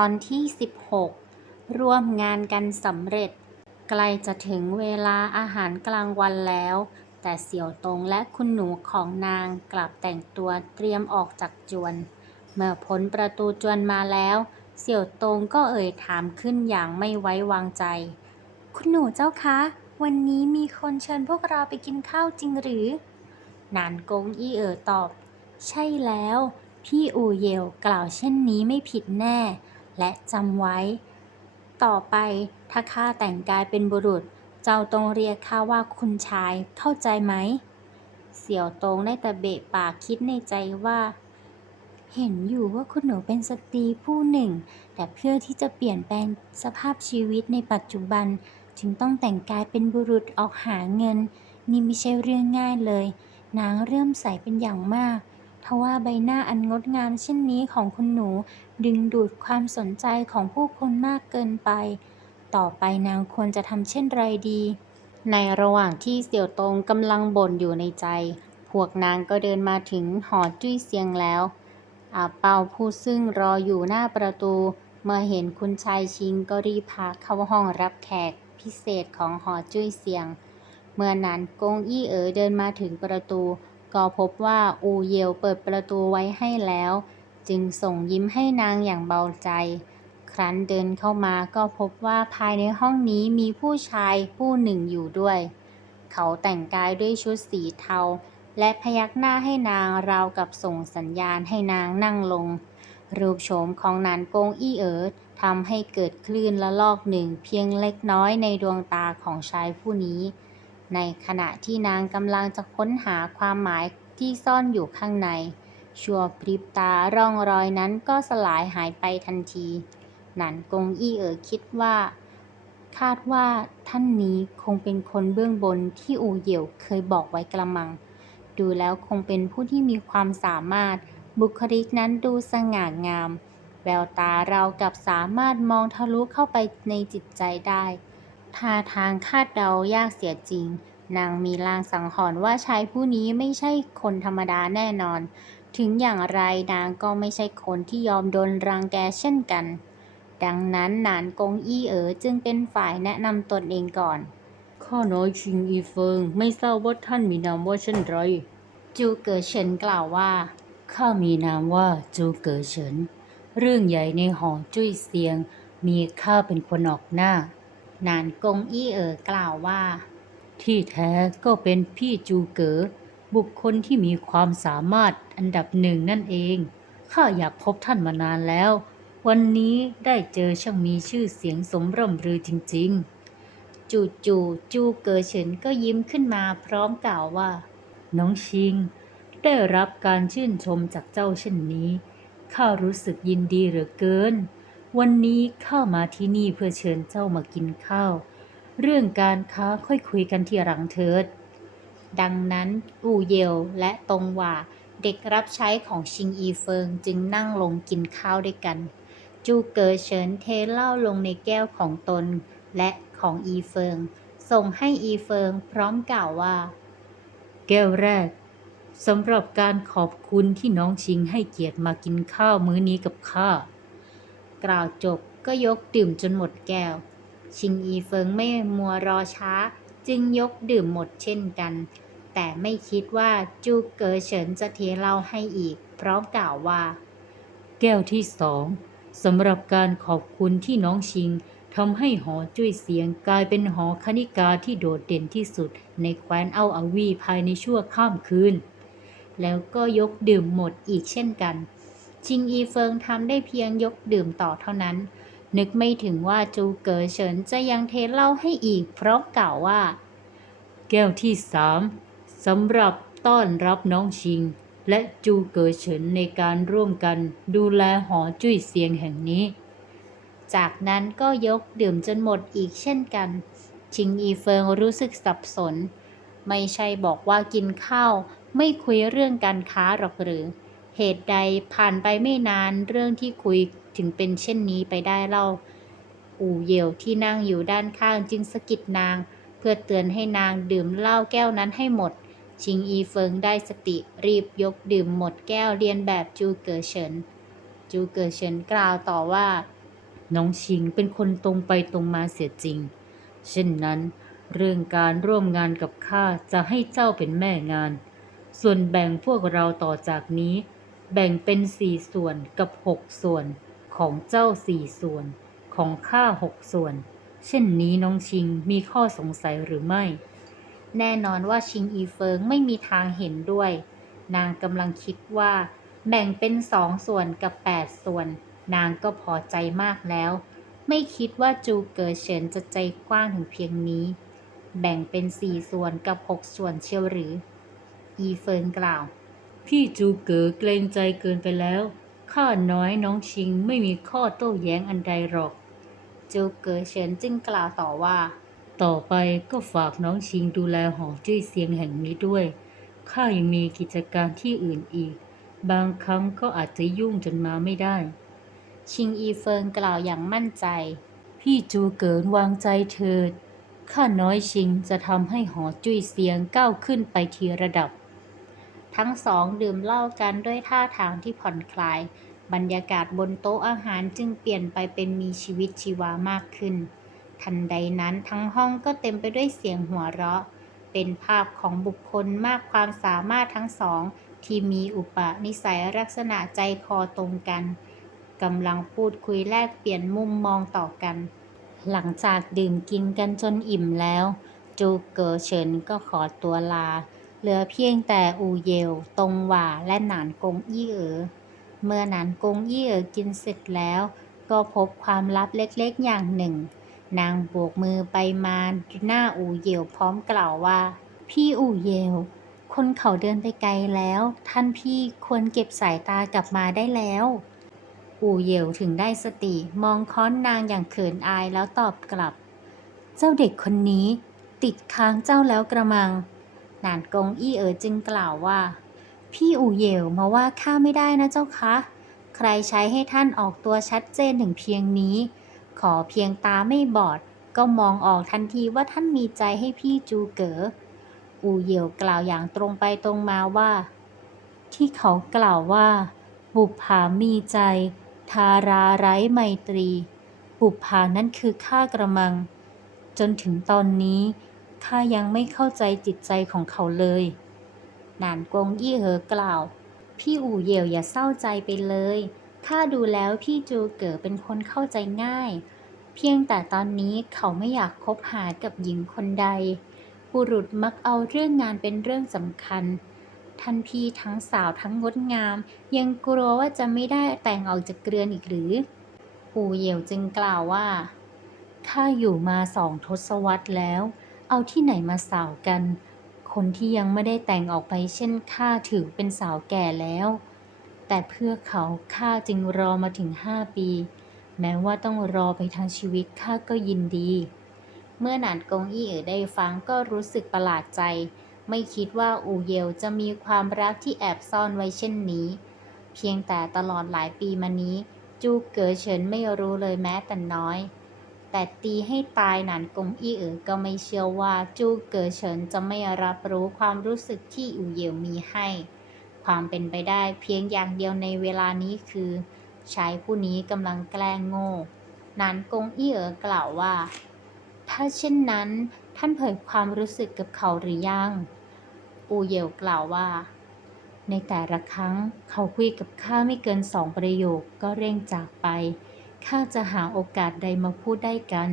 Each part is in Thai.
ตอนที่ 16 ร่วมงานกันสำเร็จ ใกล้จะถึงเวลาอาหารกลางวันแล้ว แต่เสี่ยวตงและคุณหนูของนางกลับแต่งตัวเตรียมออกจากจวน เมื่อพ้นประตูจวนมาแล้ว เสี่ยวตงก็เอ่ยถามขึ้นอย่างไม่ไว้วางใจ คุณหนูเจ้าคะ วันนี้มีคนเชิญพวกเราไปกินข้าวจริงหรือ นานกงอี้เอ๋อตอบ ใช่แล้ว พี่อูเยวกล่าวเช่นนี้ไม่ผิดแน่ และจำไว้ ต่อไปถ้าข้าแต่งกายเป็นบุรุษ เจ้าต้องเรียกข้าว่าคุณชายเข้าใจไหม เสี่ยวตงได้แต่เบะปากคิดในใจว่า เห็นอยู่ว่าคุณหนูเป็นสตรีผู้หนึ่ง แต่เพื่อที่จะเปลี่ยนแปลงสภาพชีวิตในปัจจุบัน จึงต้องแต่งกายเป็นบุรุษออกหาเงิน นี่ไม่ใช่เรื่องง่ายเลย นางเริ่มใส่เป็นอย่างมาก ทว่าใบหน้าอันงดงามเช่นนี้ของคุณหนู ดึงดูดความสนใจของผู้คนมากเกินไป ต่อไปนางควรจะทำเช่นไรดี ในระหว่างที่เสี่ยวตงกำลังบ่นอยู่ในใจ พวกนางก็เดินมาถึงหอจุ้ยเซียงแล้วอาเปาผู้ซึ่งรออยู่หน้าประตู เมื่อเห็นคุณชายชิงก็รีบพาเข้าห้องรับแขกพิเศษของหอจุ้ยเซียง เมื่อนั้นกงอี้เอ๋อเดินมาถึงประตู ก็พบว่าอูเยวเปิดประตูไว้ให้แล้ว จึงส่งยิ้มให้นางอย่างเบาใจ ครั้นเดินเข้ามาก็พบว่าภายในห้องนี้มีผู้ชายผู้หนึ่งอยู่ด้วย เขาแต่งกายด้วยชุดสีเทา และพยักหน้าให้นางราวกับส่งสัญญาณให้นางนั่งลง รูปโฉมของนานกงอี้เอ๋อทำให้เกิดคลื่นละลอกหนึ่งเพียงเล็กน้อยในดวงตาของชายผู้นี้ ในขณะที่นางกำลังจะค้นหาความหมายที่ซ่อนอยู่ข้างใน ชั่วพริบตาร่องรอยนั้นก็สลายหายไปทันที หนันกงอี้เอ๋อคิดว่า คาดว่าท่านนี้คงเป็นคนเบื้องบนที่อูเหยี่ยวเคยบอกไว้กระมัง ดูแล้วคงเป็นผู้ที่มีความสามารถ บุคลิกนั้นดูสง่างาม แววตาเรากับสามารถมองทะลุเข้าไปในจิตใจได้ ท่าทางคาดเดายากเสียจริง นางมีลางสังหรณ์ว่าชายผู้นี้ไม่ใช่คนธรรมดาแน่นอน ถึงอย่างไรนางก็ไม่ใช่คนที่ยอมโดนรังแกเช่นกัน ดังนั้นหนานกงอี้เอ๋อจึงเป็นฝ่ายแนะนำตนเองก่อน ข้าน้อยชิงอีเฟิง ไม่ทราบว่าท่านมีนามว่าเช่นไร จูเก๋อเฉินกล่าวว่าข้ามีนามว่าจูเก๋อเฉิน เรื่องใหญ่ในหอจุ้ยเซียง มีข้าเป็นคนออกหน้าห นานกงอี้เอ๋อกล่าวว่า ที่แท้ก็เป็นพี่จูเก๋อบุคคลที่มีความสามารถอันดับหนึ่งนั่นเอง ข้าอยากพบท่านมานานแล้ว วันนี้ได้เจอช่างมีชื่อเสียงสมร่ำรือจริง ๆ จูจู่ๆจูเก๋อเฉินก็ยิ้มขึ้นมาพร้อมกล่าวว่า น้องชิง ได้รับการชื่นชมจากเจ้าเช่นนี้ ข้ารู้สึกยินดีเหลือเกิน วันนี้ข้ามาที่นี่เพื่อเชิญเจ้ามากินข้าว เรื่องการค้าค่อยคุยกันที่หลังเถิด ดังนั้นอูเยวและตงหว่าเด็กรับใช้ของชิงอีเฟิงจึงนั่งลงกินข้าวด้วยกัน จูเกอเฉินเทเหล้าลงในแก้วของตนและของอีเฟิง ส่งให้อีเฟิงพร้อมกล่าวว่า แก้วแรกสำหรับการขอบคุณที่น้องชิงให้เกียรติมากินข้าวมื้อนี้กับข้า กล่าวจบก็ยกดื่มจนหมดแก้ว ชิงอีเฟิงไม่มัวรอช้า จึงยกดื่มหมดเช่นกัน แต่ไม่คิดว่าจูเก๋อเฉินจะเทเหล้าให้อีก พร้อมกล่าวว่า แก้วที่สองสำหรับการขอบคุณที่น้องชิงทำให้หอจุ้ยเสียงกลายเป็นหอคณิกาที่โดดเด่นที่สุด ในแคว้นเอาอาวีภายในชั่วข้ามคืน แล้วก็ยกดื่มหมดอีกเช่นกัน ชิงอีเฟิงทำได้เพียงยกดื่มต่อเท่านั้น นึกไม่ถึงว่าจูเก๋อเฉินจะยังเทเหล้าให้อีก เพราะกล่าวว่า แก้วที่สามสำหรับต้อนรับน้องชิง และจูเก๋อเฉินในการร่วมกันดูแลหอจุ้ยเสียงแห่งนี้ จากนั้นก็ยกดื่มจนหมดอีกเช่นกัน ชิงอีเฟิงรู้สึกสับสน ไม่ใช่บอกว่ากินข้าว ไม่คุยเรื่องการค้าหรอกหรือ เหตุใดผ่านไปไม่นานเรื่องที่คุยถึงเป็นเช่นนี้ไปได้เล่า อู่เยวที่นั่งอยู่ด้านข้างจึงสะกิดนาง เพื่อเตือนให้นางดื่มเหล้าแก้วนั้นให้หมด ชิงอีเฟิงได้สติรีบยกดื่มหมดแก้วเรียนแบบจูเก๋อเฉิน จูเก๋อเฉินกล่าวต่อว่า น้องชิงเป็นคนตรงไปตรงมาเสียจริง เช่นนั้นเรื่องการร่วมงานกับข้าจะให้เจ้าเป็นแม่งาน ส่วนแบ่งพวกเราต่อจากนี้ แบ่งเป็นสี่ส่วนกับหกส่วน ของเจ้าสี่ส่วน ของข้าหกส่วน เช่นนี้น้องชิงมีข้อสงสัยหรือไม่ แน่นอนว่าชิงอีเฟิงไม่มีทางเห็นด้วย นางกำลังคิดว่า แบ่งเป็นสองส่วนกับแปดส่วน นางก็พอใจมากแล้ว ไม่คิดว่าจูเก๋อเฉินจะใจกว้างถึงเพียงนี้ แบ่งเป็นสี่ส่วนกับหกส่วนเชียวหรือ อีเฟิงกล่าว พี่จูเก๋อเกรงใจเกินไปแล้ว ข้าน้อยน้องชิงไม่มีข้อโต้แย้งอันใดหรอก จูเก๋อเฉินจึงกล่าวต่อว่า ต่อไปก็ฝากน้องชิงดูแลหอจุ้ยเซียงแห่งนี้ด้วย ข้ายังมีกิจการที่อื่นอีก บางครั้งก็อาจจะยุ่งจนมาไม่ได้ ชิงอีเฟิงกล่าวอย่างมั่นใจ พี่จูเกินวางใจเถิด ข้าน้อยชิงจะทำให้หอจุ้ยเซียงก้าวขึ้นไปทีระดับ ทั้งสองดื่มเหล้ากันด้วยท่าทางที่ผ่อนคลาย บรรยากาศบนโต๊ะอาหารจึงเปลี่ยนไปเป็นมีชีวิตชีวามากขึ้น ทันใดนั้นทั้งห้องก็เต็มไปด้วยเสียงหัวเราะ เป็นภาพของบุคคลมากความสามารถทั้งสอง ที่มีอุปนิสัยลักษณะใจคอตรงกันกำลังพูดคุยแลกเปลี่ยนมุมมองต่อกัน หลังจากดื่มกินกันจนอิ่มแล้ว จูเกอเฉินก็ขอตัวลา เหลือเพียงแต่อูเยวตงหว่าและหนานกงอี้เอ๋อ เมื่อหนานกงอี้เอ๋อกินเสร็จแล้ว ก็พบความลับเล็กๆอย่างหนึ่ง นางโบกมือไปมาหน้าอูเยวพร้อมกล่าวว่า พี่อูเยวคนเขาเดินไปไกลแล้ว ท่านพี่ควรเก็บสายตากลับมาได้แล้ว อูเยวถึงได้สติมองค้อนนางอย่างเขินอายแล้วตอบกลับ เจ้าเด็กคนนี้ ติดค้างเจ้าแล้วกระมัง นานกงอี้เอ๋อจึงกล่าวว่า พี่อู่เยวมาว่าข้าไม่ได้นะเจ้าคะ ใครใช้ให้ท่านออกตัวชัดเจนถึงเพียงนี้ ขอเพียงตาไม่บอด ก็มองออกทันทีว่าท่านมีใจให้พี่จูเก๋ออู่เยวกล่าวอย่างตรงไปตรงมาว่า ที่เขากล่าวว่า บุปผามีใจ ทาราไร้ไมตรี บุปผานั้นคือข้ากระมัง จนถึงตอนนี้ ข้ายังไม่เข้าใจจิตใจของเขาเลยนานกงยี่เหอกล่าว พี่อู่เยวอย่าเศร้าใจไปเลยข้าดูแล้วพี่จูเก๋อเป็นคนเข้าใจง่าย เพียงแต่ตอนนี้เขาไม่อยากคบหากับหญิงคนใด บุรุษมักเอาเรื่องงานเป็นเรื่องสำคัญ ท่านพี่ทั้งสาวทั้งงดงาม ยังกลัวว่าจะไม่ได้แต่งออกจากเกรือนอีกหรือ อู่เยวจึงกล่าวว่าข้าอยู่มาสองทศวรรษแล้ว เอาที่ไหนมาสาวกัน คนที่ยังไม่ได้แต่งออกไปเช่นข้าถือเป็นสาวแก่แล้ว แต่เพื่อเขาข้าจึงรอมาถึงห้าปี แม้ว่าต้องรอไปทั้งชีวิตข้าก็ยินดี เมื่อหนานกงอี้เอ๋อได้ฟังก็รู้สึกประหลาดใจ ไม่คิดว่าอูเยวจะมีความรักที่แอบซ่อนไว้เช่นนี้ เพียงแต่ตลอดหลายปีมานี้ จูเก๋อเฉินไม่รู้เลยแม้แต่น้อย แต่ตีให้ตายหนานกงอี้เอ๋อก็ไม่เชื่อว่าจูเก๋อเฉินจะไม่รับรู้ความรู้สึกที่อูเหยวมีให้ ความเป็นไปได้เพียงอย่างเดียวในเวลานี้คือชายผู้นี้กำลังแกล้งโง่นานกงอี้เอ๋อกล่าวว่า ถ้าเช่นนั้นท่านเผยความรู้สึกกับเขาหรือยัง อูเยวกล่าวว่า ในแต่ละครั้งเขาคุยกับข้าไม่เกินสองประโยคก็เร่งจากไป ข้าจะหาโอกาสใดมาพูดได้กัน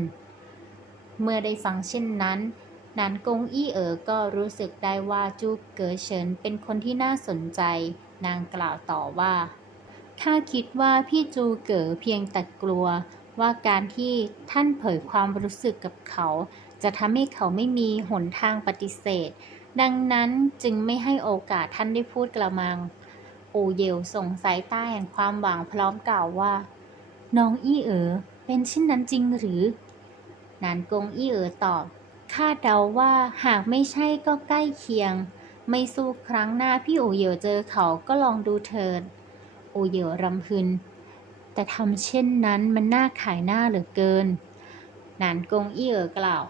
เมื่อได้ฟังเช่นนั้นนานกงอี้เอ๋อก็รู้สึกได้ว่าจูเก๋อเฉินเป็นคนที่น่าสนใจ นางกล่าวต่อว่าข้าคิดว่าพี่จูเก๋อเพียงแต่กลัว ว่าการที่ท่านเผยความรู้สึกกับเขา จะทำให้เขาไม่มีหนทางปฏิเสธ ดังนั้นจึงไม่ให้โอกาสท่านได้พูดกระมัง อูเยวส่งสายตาแห่งความหวังพร้อมกล่าวว่า น้องอี้เอ๋อเป็นเช่นนั้นจริงหรือ นานกงอี้เอ๋อตอบคาเดาว่าหากไม่ใช่ก็ใกล้เคียง ไม่สู้ครั้งหน้าพี่โอเหยวเจอเขาก็ลองดูเถิดโอเหยวรำพึน แต่ทำเช่นนั้นมันน่าขายหน้าเหลือเกิน นานกงอี้เอ๋อกล่าว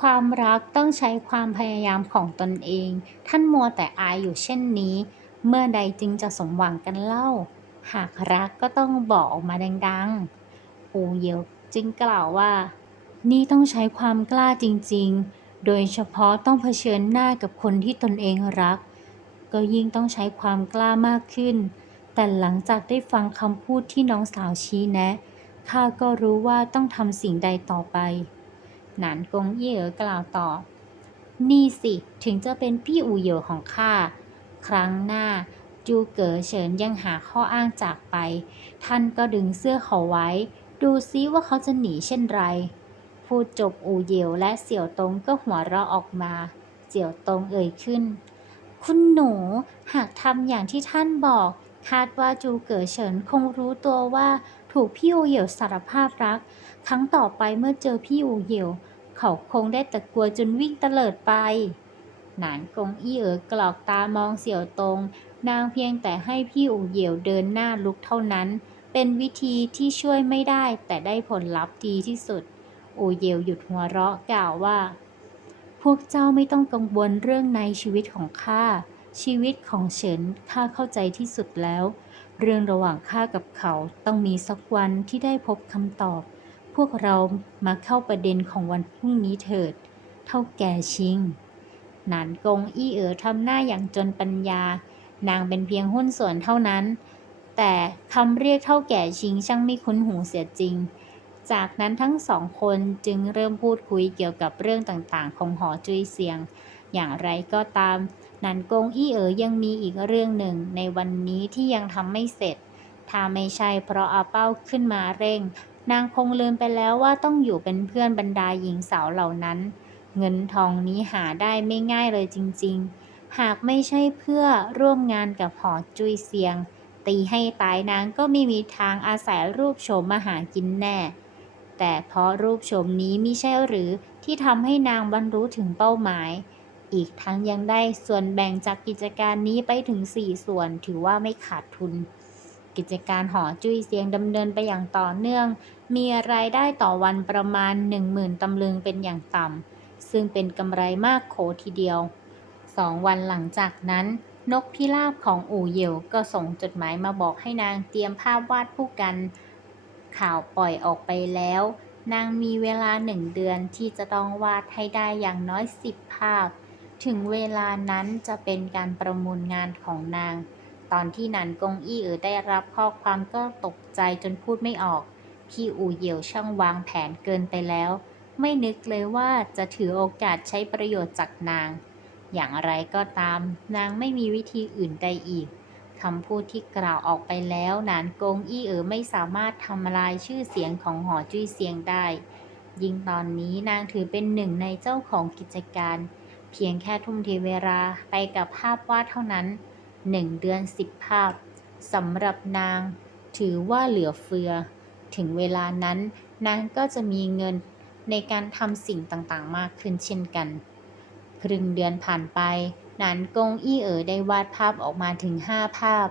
ความรักต้องใช้ความพยายามของตนเอง ท่านมัวแต่อายอยู่เช่นนี้ เมื่อใดจึงจะสมหวังกันเล่า หากรักก็ต้องบอกออกมาดังๆอู๋เยวจึงกล่าวว่า นี่ต้องใช้ความกล้าจริงๆ โดยเฉพาะต้องเผชิญหน้ากับคนที่ตนเองรัก ก็ยิ่งต้องใช้ความกล้ามากขึ้น แต่หลังจากได้ฟังคำพูดที่น้องสาวชี้แนะข้าก็รู้ว่าต้องทำสิ่งใดต่อไป หนานกงเย่เอ๋อกล่าวตอบนี่สิถึงจะเป็นพี่อูเยวของข้า ครั้งหน้า จูเก๋อเฉินยังหาข้ออ้างจากไป ท่านก็ดึงเสื้อเขาไว้ ดูซิว่าเขาจะหนีเช่นไร พูดจบอูเยวและเสี่ยวตงก็หัวเราะออกมา เสี่ยวตงเอ่ยขึ้น คุณหนูหากทำอย่างที่ท่านบอก คาดว่าจูเก๋อเฉินคงรู้ตัวว่าถูกพี่อูเหยวสารภาพรัก ครั้งต่อไปเมื่อเจอพี่อูเหยว เขาคงได้แต่กลัวจนวิ่งเตลิดไป หนานกงอี้เอ๋อกรอกตามองเสี่ยวตง นางเพียงแต่ให้พี่อูเหยวเดินหน้าลุกเท่านั้น เป็นวิธีที่ช่วยไม่ได้แต่ได้ผลลัพธ์ดีที่สุดอูเหยวหยุดหัวเราะกล่าวว่า พวกเจ้าไม่ต้องกังวลเรื่องในชีวิตของข้า ชีวิตของเฉินข้าเข้าใจที่สุดแล้ว เรื่องระหว่างข้ากับเขาต้องมีสักวันที่ได้พบคำตอบ พวกเรามาเข้าประเด็นของวันพรุ่งนี้เถิด เท่าแก่ชิง หนานกงอี้เอ๋อทำหน้าอย่างจนปัญญา นางเป็นเพียงหุ้นส่วนเท่านั้น แต่คำเรียกเท่าแก่ชิงช่างไม่คุ้นหูเสียจริง จากนั้นทั้งสองคนจึงเริ่มพูดคุยเกี่ยวกับเรื่องต่างๆ ของหอจุยเซียง อย่างไรก็ตาม นันกงอี้เอ๋อยังมีอีกเรื่องหนึ่งในวันนี้ที่ยังทำไม่เสร็จ ถ้าไม่ใช่เพราะอาเป้าขึ้นมาเร่ง นางคงลืมไปแล้วว่าต้องอยู่เป็นเพื่อนบรรดาหญิงสาวเหล่านั้น เงินทองนี้หาได้ไม่ง่ายเลยจริง ๆ หากไม่ใช่เพื่อร่วมงานกับหอจุยเซียง ตีให้ตายนางก็ไม่มีทางอาศัยรูปโฉมมาหากินแน่ แต่เพราะรูปโฉมนี้มิใช่หรือที่ทำให้นางบรรลุถึงเป้าหมาย อีกทั้งยังได้ส่วนแบ่งจากกิจการนี้ไปถึง 4 ส่วนถือว่าไม่ขาดทุน กิจการหอจุ้ยเสียงดำเนินไปอย่างต่อเนื่อง มีรายได้ต่อวันประมาณ 10,000ตำลึงเป็นอย่างต่ำซึ่งเป็นกำไรมากโขทีเดียว สองวันหลังจากนั้น นกพิราบของอู่เหยวก็ส่งจดหมายมาบอกให้นางเตรียมภาพวาดผู้กัน ข่าวปล่อยออกไปแล้ว นางมีเวลาหนึ่งเดือนที่จะต้องวาดให้ได้อย่างน้อยสิบภาพ ถึงเวลานั้นจะเป็นการประมูลงานของนาง ตอนที่นันกงอี้เอ๋อได้รับข้อความก็ตกใจจนพูดไม่ออก พี่อู่เหยวช่างวางแผนเกินไปแล้ว ไม่นึกเลยว่าจะถือโอกาสใช้ประโยชน์จากนาง อย่างไรก็ตาม นางไม่มีวิธีอื่นใดอีกคำพูดที่กล่าวออกไปแล้วนานกงอี้เอ๋อไม่สามารถทำลายชื่อเสียงของหอจุ้ยเสียงได้ ยิ่งตอนนี้นางถือเป็นหนึ่งในเจ้าของกิจการ เพียงแค่ทุ่มเทเวลาไปกับภาพวาดเท่านั้นหนึ่งเดือนสิบภาพสำหรับนาง ถือว่าเหลือเฟือ ถึงเวลานั้นนางก็จะมีเงินในการทำสิ่งต่างๆมากขึ้นเช่นกัน ครึ่งเดือนผ่านไป หนานกงอี้เอ๋อได้วาดภาพออกมาถึงห้าภาพ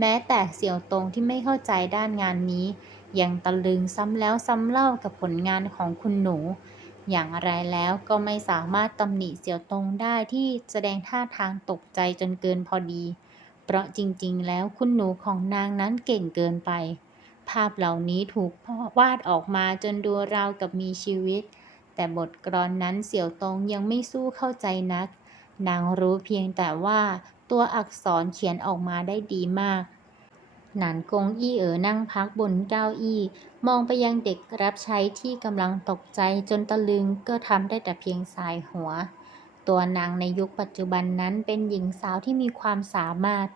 แม้แต่เสี่ยวตงที่ไม่เข้าใจด้านงานนี้ ยังตะลึงซ้ำแล้วซ้ำเล่ากับผลงานของคุณหนู อย่างไรแล้วก็ไม่สามารถตำหนิเสี่ยวตงได้ที่แสดงท่าทางตกใจจนเกินพอดี เพราะจริงๆ แล้วคุณหนูของนางนั้นเก่งเกินไป ภาพเหล่านี้ถูกวาดออกมาจนดูราวกับมีชีวิต แต่บทกลอนนั้นเสี่ยวตงยังไม่สู้เข้าใจนัก นางรู้เพียงแต่ว่าตัวอักษรเขียนออกมาได้ดีมาก หนานกงอี้เอ๋อนั่งพักบนเก้าอี้ มองไปยังเด็กรับใช้ที่กำลังตกใจจนตะลึงก็ทำได้แต่เพียงสายหัว ตัวนางในยุคปัจจุบันนั้นเป็นหญิงสาวที่มีความสามารถ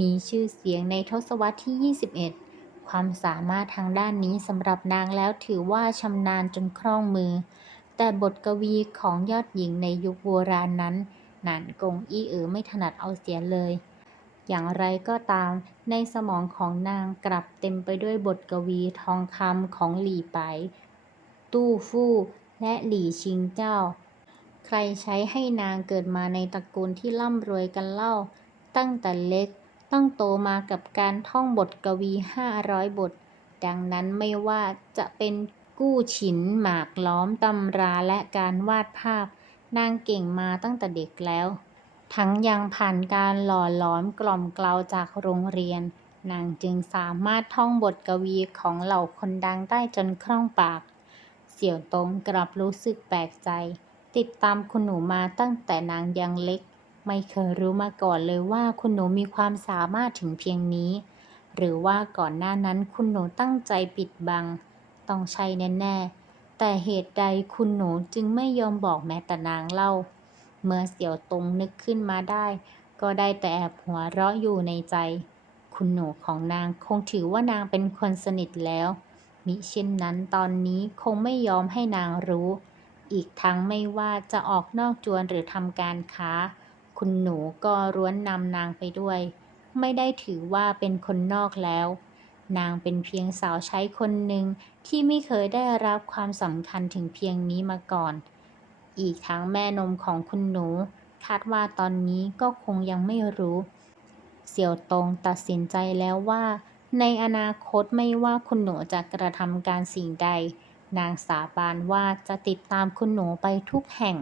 มีชื่อเสียงในทศวรรษที่ 21ความสามารถทางด้านนี้สำหรับนางแล้วถือว่าชำนาญจนคล่องมือ แต่บทกวีของยอดหญิงในยุคโบราณนั้น หนานกงอี้เอ๋อไม่ถนัดเอาเสียเลย อย่างไรก็ตาม ในสมองของนางกลับเต็มไปด้วยบทกวีทองคำของหลี่ไป ตู้ฟู่และหลี่ชิงเจ้า ใครใช้ให้นางเกิดมาในตระกูลที่ร่ำรวยกันเล่า ตั้งแต่เล็กต้องโตมากับการท่องบทกวีห้าร้อยบท ดังนั้นไม่ว่าจะเป็น กู้ฉิน หมากล้อมตำราและการวาดภาพ นางเก่งมาตั้งแต่เด็กแล้ว ทั้งยังผ่านการหล่อหลอมกล่อมเกลาจากโรงเรียน นางจึงสามารถท่องบทกวีของเหล่าคนดังได้จนคล่องปาก เสี่ยวตงกลับรู้สึกแปลกใจ ติดตามคุณหนูมาตั้งแต่นางยังเล็ก ไม่เคยรู้มาก่อนเลยว่าคุณหนูมีความสามารถถึงเพียงนี้ หรือว่าก่อนหน้านั้นคุณหนูตั้งใจปิดบัง ต้องใช่แน่ๆ แต่เหตุใดคุณหนูจึงไม่ยอมบอกแม้แต่นางเล่า เมื่อเสี่ยวตงนึกขึ้นมาได้ ก็ได้แต่แอบหัวเราะอยู่ในใจ คุณหนูของนางคงถือว่านางเป็นคนสนิทแล้ว มิเช่นนั้นตอนนี้คงไม่ยอมให้นางรู้ อีกทั้งไม่ว่าจะออกนอกจวนหรือทำการค้า คุณหนูก็ร้วนนำนางไปด้วย ไม่ได้ถือว่าเป็นคนนอกแล้ว นางเป็นเพียงสาวใช้คนหนึ่งที่ไม่เคยได้รับความสำคัญถึงเพียงนี้มาก่อน อีกทั้งแม่นมของคุณหนู คาดว่าตอนนี้ก็คงยังไม่รู้ เสี่ยวตงตัดสินใจแล้วว่า ในอนาคตไม่ว่าคุณหนูจะกระทำการสิ่งใด นางสาบานว่าจะติดตามคุณหนูไปทุกแห่ง